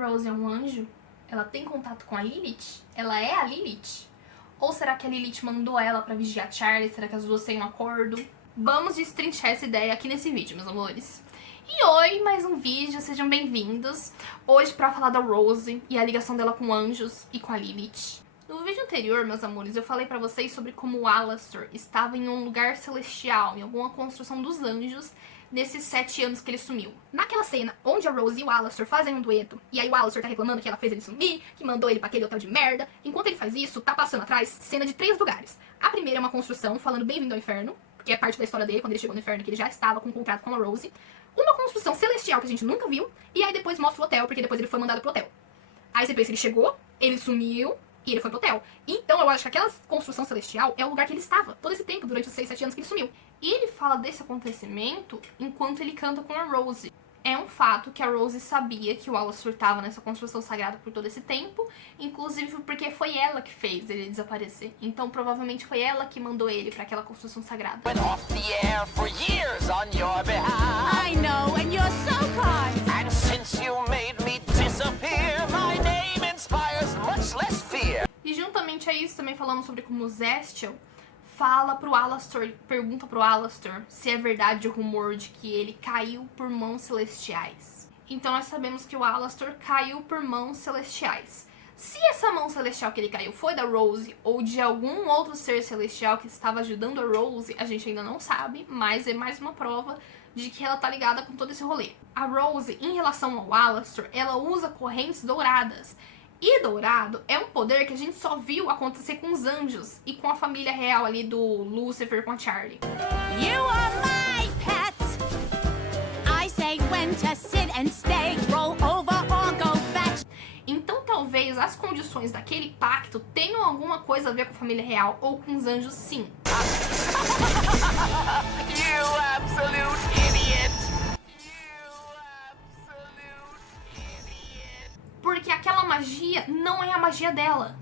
Rose é um anjo? Ela tem contato com a Lilith? Ela é a Lilith? Ou será que a Lilith mandou ela pra vigiar Charlie? Será que as duas têm um acordo? Vamos destrinchar essa ideia aqui nesse vídeo, meus amores. E oi, mais um vídeo, sejam bem-vindos. Hoje pra falar da Rose e a ligação dela com anjos e com a Lilith. No vídeo anterior, meus amores, eu falei pra vocês sobre como o Alastor estava em um lugar celestial, em alguma construção dos anjos, nesses 7 anos que ele sumiu. Naquela cena onde a Rose e o Alastor fazem um dueto, e aí o Alastor tá reclamando que ela fez ele sumir, que mandou ele pra aquele hotel de merda, enquanto ele faz isso, tá passando atrás cena de 3 lugares. A primeira é uma construção falando bem-vindo ao inferno, que é parte da história dele, quando ele chegou no inferno, que ele já estava com um contrato com a Rose. Uma construção celestial que a gente nunca viu, e aí depois mostra o hotel, porque depois ele foi mandado pro hotel. Aí você pensa, ele chegou, ele sumiu, e ele foi pro hotel. Então eu acho que aquela construção celestial é o lugar que ele estava todo esse tempo, durante os 6, 7 anos que ele sumiu. E ele fala desse acontecimento enquanto ele canta com a Rose. É um fato que a Rose sabia que o Alastor estava nessa construção sagrada por todo esse tempo, inclusive porque foi ela que fez ele desaparecer. Então provavelmente foi ela que mandou ele para aquela construção sagrada. I know, and you're so kind. And since you made me disappear, my name inspires much less fear. E juntamente a isso também falamos sobre como Zestial fala pro Alastor, pergunta pro Alastor se é verdade o rumor de que ele caiu por mãos celestiais. Então nós sabemos que o Alastor caiu por mãos celestiais. Se essa mão celestial que ele caiu foi da Rose ou de algum outro ser celestial que estava ajudando a Rose, a gente ainda não sabe, mas é mais uma prova de que ela tá ligada com todo esse rolê. A Rose, em relação ao Alastor, ela usa correntes douradas. E dourado é um poder que a gente só viu acontecer com os anjos e com a família real ali do Lucifer com a Charlie. You are my pet. I say when to sit and stay, roll over or go back. Então talvez as condições daquele pacto tenham alguma coisa a ver com a família real ou com os anjos, sim. You absolute idiot. Porque aquela magia não é a magia dela.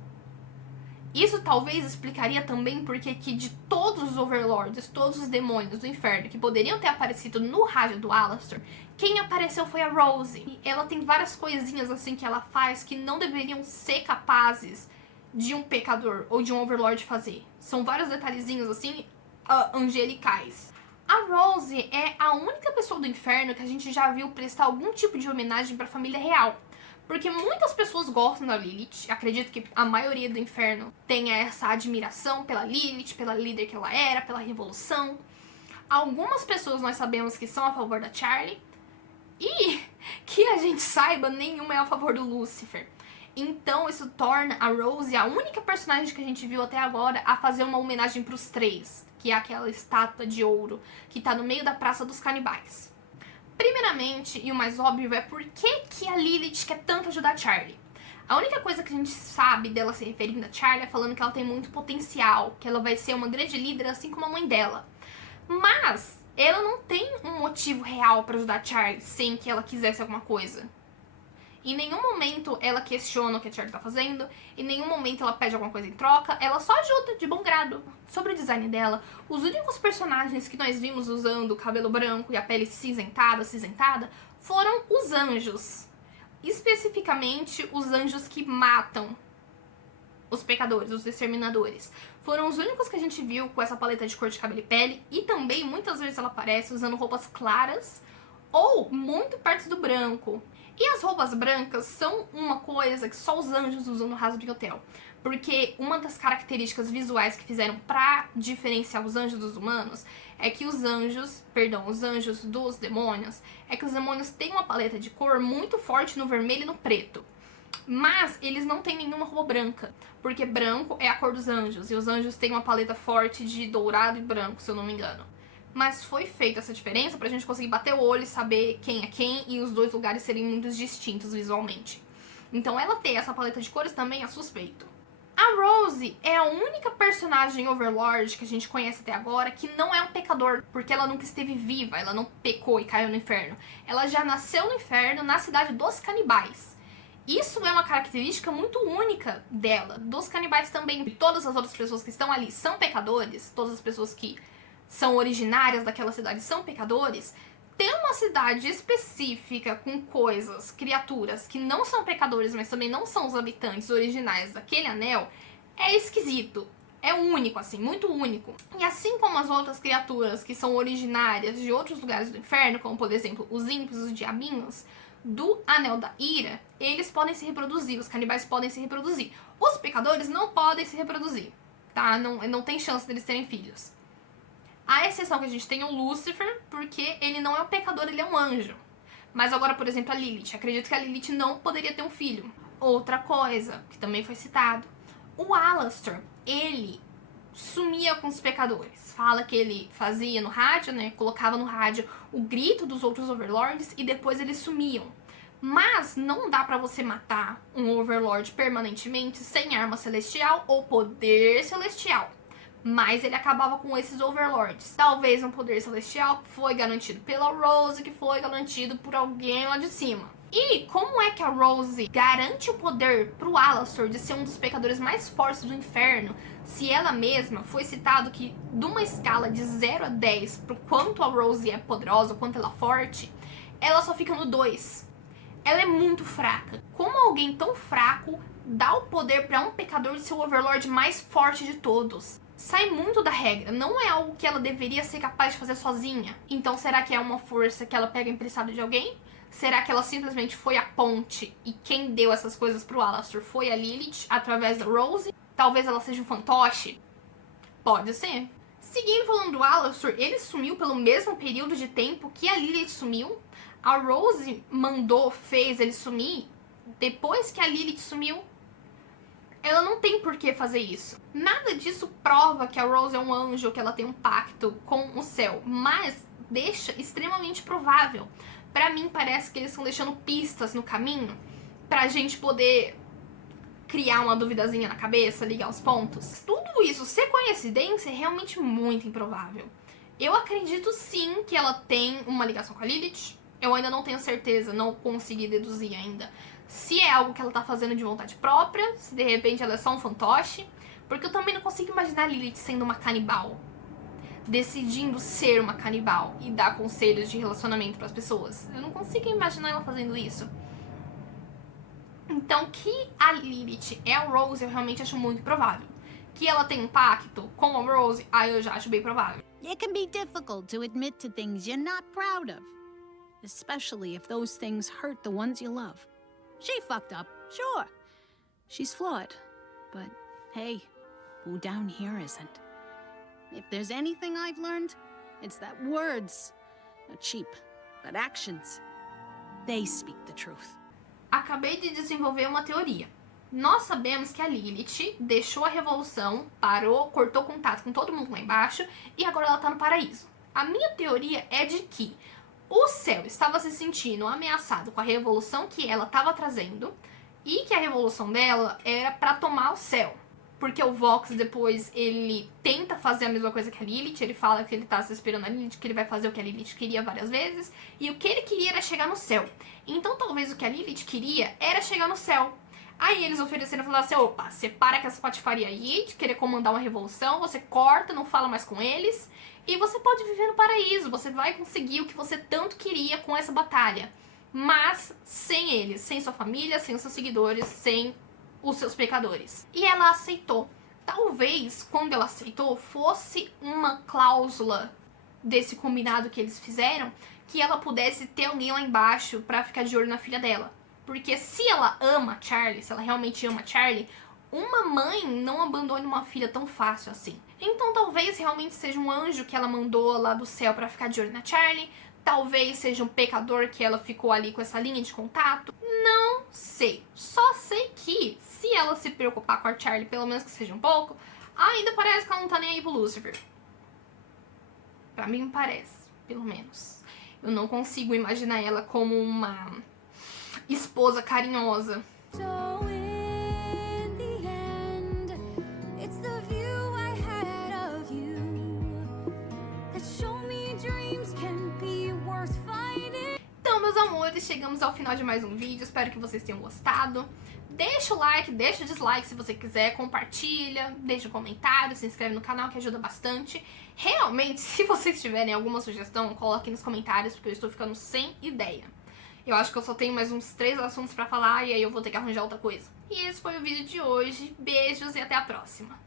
Isso talvez explicaria também porque que de todos os Overlords, todos os demônios do inferno que poderiam ter aparecido no rádio do Alastor, quem apareceu foi a Rose. E ela tem várias coisinhas assim que ela faz que não deveriam ser capazes de um pecador ou de um Overlord fazer. São vários detalhezinhos assim, angelicais. A Rose é a única pessoa do inferno que a gente já viu prestar algum tipo de homenagem para a família real. Porque muitas pessoas gostam da Lilith, acredito que a maioria do inferno tenha essa admiração pela Lilith, pela líder que ela era, pela revolução. Algumas pessoas nós sabemos que são a favor da Charlie, e que a gente saiba, nenhuma é a favor do Lucifer. Então isso torna a Rose a única personagem que a gente viu até agora a fazer uma homenagem para os 3, que é aquela estátua de ouro que tá no meio da Praça dos Canibais. Primeiramente, e o mais óbvio, é por que a Lilith quer tanto ajudar a Charlie. A única coisa que a gente sabe dela se referindo a Charlie é falando que ela tem muito potencial, que ela vai ser uma grande líder assim como a mãe dela. Mas ela não tem um motivo real pra ajudar a Charlie sem que ela quisesse alguma coisa. Em nenhum momento ela questiona o que a Charlie tá fazendo, em nenhum momento ela pede alguma coisa em troca, ela só ajuda de bom grado. Sobre o design dela, os únicos personagens que nós vimos usando o cabelo branco e a pele cinzentada, foram os anjos. Especificamente os anjos que matam os pecadores, os exterminadores. Foram os únicos que a gente viu com essa paleta de cor de cabelo e pele, e também muitas vezes ela aparece usando roupas claras ou muito perto do branco. E as roupas brancas são uma coisa que só os anjos usam no Hazard Hotel. Porque uma das características visuais que fizeram pra diferenciar os anjos dos humanos é que os anjos dos demônios, é que os demônios têm uma paleta de cor muito forte no vermelho e no preto. Mas eles não têm nenhuma roupa branca, porque branco é a cor dos anjos, e os anjos têm uma paleta forte de dourado e branco, se eu não me engano. Mas foi feita essa diferença pra gente conseguir bater o olho e saber quem é quem e os dois lugares serem muito distintos visualmente. Então ela ter essa paleta de cores também é suspeito. A Rose é a única personagem Overlord que a gente conhece até agora que não é um pecador, porque ela nunca esteve viva, ela não pecou e caiu no inferno. Ela já nasceu no inferno, na cidade dos canibais. Isso é uma característica muito única dela, dos canibais também. Todas as outras pessoas que estão ali são pecadores, todas as pessoas que são originárias daquela cidade são pecadores, ter uma cidade específica com coisas, criaturas que não são pecadores, mas também não são os habitantes originais daquele anel, é esquisito. É único, assim, muito único. E assim como as outras criaturas que são originárias de outros lugares do inferno, como por exemplo os ímpios, os diabinhos, do Anel da Ira, eles podem se reproduzir, os canibais podem se reproduzir. Os pecadores não podem se reproduzir, tá? Não tem chance deles terem filhos. A exceção que a gente tem é o Lúcifer, porque ele não é um pecador, ele é um anjo. Mas agora, por exemplo, a Lilith. Acredito que a Lilith não poderia ter um filho. Outra coisa, que também foi citado, o Alastor, ele sumia com os pecadores. Fala que ele fazia no rádio, né? Colocava no rádio o grito dos outros overlords e depois eles sumiam. Mas não dá pra você matar um overlord permanentemente sem arma celestial ou poder celestial. Mas ele acabava com esses overlords. Talvez um poder celestial que foi garantido pela Rose, que foi garantido por alguém lá de cima. E como é que a Rose garante o poder pro Alastor de ser um dos pecadores mais fortes do inferno, se ela mesma foi citado que de uma escala de 0 a 10 pro quanto a Rose é poderosa, o quanto ela é forte, ela só fica no 2. Ela é muito fraca. Como alguém tão fraco dá o poder pra um pecador de ser o overlord mais forte de todos? Sai muito da regra, não é algo que ela deveria ser capaz de fazer sozinha. Então será que é uma força que ela pega emprestado de alguém? Será que ela simplesmente foi a ponte e quem deu essas coisas pro Alastor foi a Lilith através da Rose? Talvez ela seja um fantoche? Pode ser. Seguindo falando do Alastor, ele sumiu pelo mesmo período de tempo que a Lilith sumiu. A Rose fez ele sumir depois que a Lilith sumiu. Ela não tem por que fazer isso. Nada disso prova que a Rose é um anjo, que ela tem um pacto com o céu, mas deixa extremamente provável. Pra mim, parece que eles estão deixando pistas no caminho pra gente poder criar uma duvidazinha na cabeça, ligar os pontos. Tudo isso ser coincidência é realmente muito improvável. Eu acredito sim que ela tem uma ligação com a Lilith. Eu ainda não tenho certeza, não consegui deduzir ainda se é algo que ela tá fazendo de vontade própria, se de repente ela é só um fantoche. Porque eu também não consigo imaginar a Lilith sendo uma canibal, decidindo ser uma canibal e dar conselhos de relacionamento pras pessoas. Eu não consigo imaginar ela fazendo isso. Então, que a Lilith é a Rose, eu realmente acho muito provável. Que ela tem um pacto com a Rose, aí eu já acho bem provável. It can be difficult to admit to things you're not proud of, especially if those things hurt the ones you love. She fucked up, sure. She's flawed, but hey, who down here isn't? If there's anything I've learned, it's that words are cheap, but actions, they speak the truth. Acabei de desenvolver uma teoria. Nós sabemos que a Lilith deixou a revolução, parou, cortou contato com todo mundo lá embaixo e agora ela tá no paraíso. A minha teoria é de que o céu estava se sentindo ameaçado com a revolução que ela estava trazendo e que a revolução dela era pra tomar o céu. Porque o Vox depois, ele tenta fazer a mesma coisa que a Lilith, ele fala que ele tá se esperando a Lilith, que ele vai fazer o que a Lilith queria várias vezes, e o que ele queria era chegar no céu. Então talvez o que a Lilith queria era chegar no céu. Aí eles ofereceram e falaram assim, opa, você para com essa patifaria aí de querer comandar uma revolução, você corta, não fala mais com eles, e você pode viver no paraíso, você vai conseguir o que você tanto queria com essa batalha. Mas sem eles, sem sua família, sem os seus seguidores, sem os seus pecadores. E ela aceitou. Talvez, quando ela aceitou, fosse uma cláusula desse combinado que eles fizeram, que ela pudesse ter alguém lá embaixo pra ficar de olho na filha dela. Porque se ela ama Charlie, se ela realmente ama Charlie, uma mãe não abandone uma filha tão fácil assim. Então talvez realmente seja um anjo que ela mandou lá do céu pra ficar de olho na Charlie. Talvez seja um pecador que ela ficou ali com essa linha de contato. Não sei. Só sei que, se ela se preocupar com a Charlie, pelo menos que seja um pouco, ainda parece que ela não tá nem aí pro Lucifer. Pra mim parece, pelo menos. Eu não consigo imaginar ela como uma esposa carinhosa. meus amores, chegamos ao final de mais um vídeo. Espero que vocês tenham gostado. Deixa o like, deixa o dislike se você quiser, compartilha, deixa um comentário, se inscreve no canal que ajuda bastante. Realmente, se vocês tiverem alguma sugestão, coloquem nos comentários, porque eu estou ficando sem ideia. Eu acho que eu só tenho mais uns 3 assuntos pra falar e aí eu vou ter que arranjar outra coisa. E esse foi o vídeo de hoje. Beijos e até a próxima.